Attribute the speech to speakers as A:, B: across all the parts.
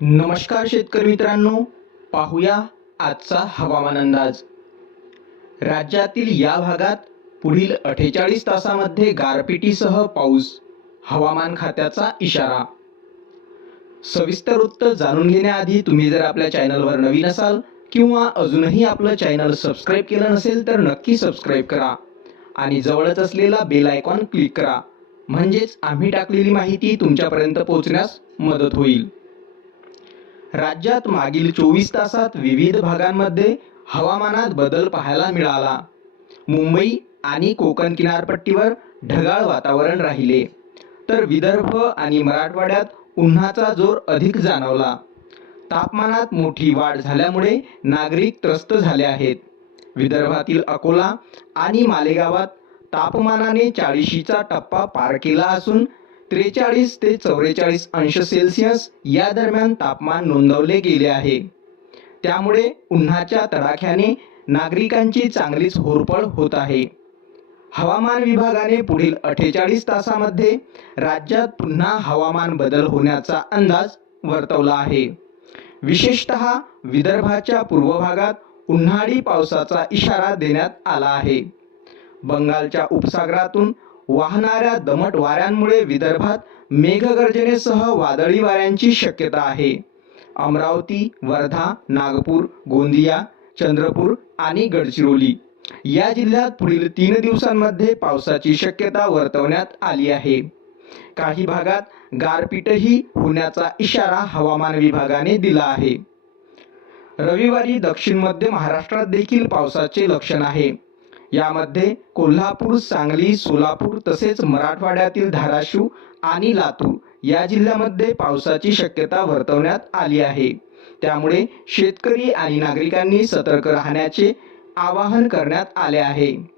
A: नमस्कार शेतकरी मित्रांनो पाहूया आजचा हवामान अंदाज. राज्यातील या भागात पुढील अठ्ठेचाळीस तासामध्ये गारपिटीसह पाऊस हवामान खात्याचा इशारा. सविस्तर वृत्त जाणून घेण्याआधी तुम्ही जर आपल्या चॅनलवर नवीन असाल किंवा अजूनही आपलं चॅनल सबस्क्राईब केलं नसेल तर नक्की सबस्क्राईब करा आणि जवळच असलेला बेल आयकॉन क्लिक करा. म्हणजेच आम्ही टाकलेली माहिती तुमच्यापर्यंत पोहोचण्यास मदत होईल. राज्यात मागील चोवीस तासात विविध भागांमध्ये हवामानात बदल पाहायला मिळाला. मुंबई आणि कोकण किनारपट्टीवर ढगाळ वातावरण राहिले. तर विदर्भ आणि मराठवाड्यात उन्हाचा जोर अधिक जाणवला. तापमानात मोठी वाढ झाल्यामुळे नागरिक त्रस्त झाले आहेत. विदर्भातील अकोला आणि मालेगावात तापमानाने चाळीशीचा टप्पा पार केला असून त्रेचाळीस ते चौवेचाळीस अंश सेल्सिअस या दरम्यान तापमान नोंदवले गेले आहे. त्यामुळे उन्हाच्या तडाख्याने नागरिकांची चांगलीच होरपळ होत आहे. हवामान विभागाने पुढील अठ्ठेचाळीस तासामध्ये राज्यात पुन्हा हवामान बदल होण्याचा अंदाज वर्तवला आहे. विशेषतः विदर्भाच्या पूर्व भागात उन्हाळी पावसाचा इशारा देण्यात आला आहे. बंगालच्या उपसागरातून वाहणाऱ्या दमट वाऱ्यांमुळे विदर्भात मेघगर्जनेसह वादळी वाऱ्यांची शक्यता आहे. अमरावती वर्धा नागपूर गोंदिया चंद्रपूर आणि गडचिरोली या जिल्ह्यात पुढील तीन दिवसांमध्ये पावसाची शक्यता वर्तवण्यात आली आहे. काही भागात गारपीटही होण्याचा इशारा हवामान विभागाने दिला आहे. रविवारी दक्षिण मध्य महाराष्ट्रात देखील पावसाचे लक्षण आहे. यामध्ये कोल्हापूर सांगली सोलापूर तसेच मराठवाड्यातील धाराशिव आणि लातूर या जिल्ह्यामध्ये पावसाची शक्यता वर्तवण्यात आली आहे. त्यामुळे शेतकरी आणि नागरिकांनी सतर्क राहण्याचे आवाहन करण्यात आले आहे.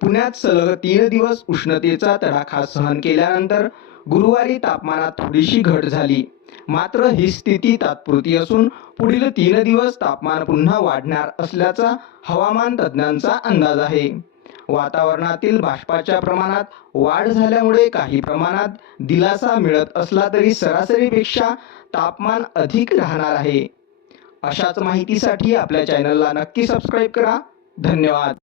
A: पुण्यात सलग तीन दिवस उष्णतेचा तडाखा सहन केल्यानंतर गुरुवारी तापमानात थोडीशी घट झाली. मात्र ही स्थिती तात्पुरती असून पुढील तीन दिवस तापमान पुन्हा वाढणार असल्याचा हवामान तज्ज्ञांचा अंदाज आहे. वातावरणातील बाष्पाच्या प्रमाणात वाढ झाल्यामुळे काही प्रमाणात दिलासा मिळत असला तरी सरासरीपेक्षा तापमान अधिक राहणार आहे. अशाच माहितीसाठी आपल्या चॅनलला नक्की सबस्क्राईब करा. धन्यवाद.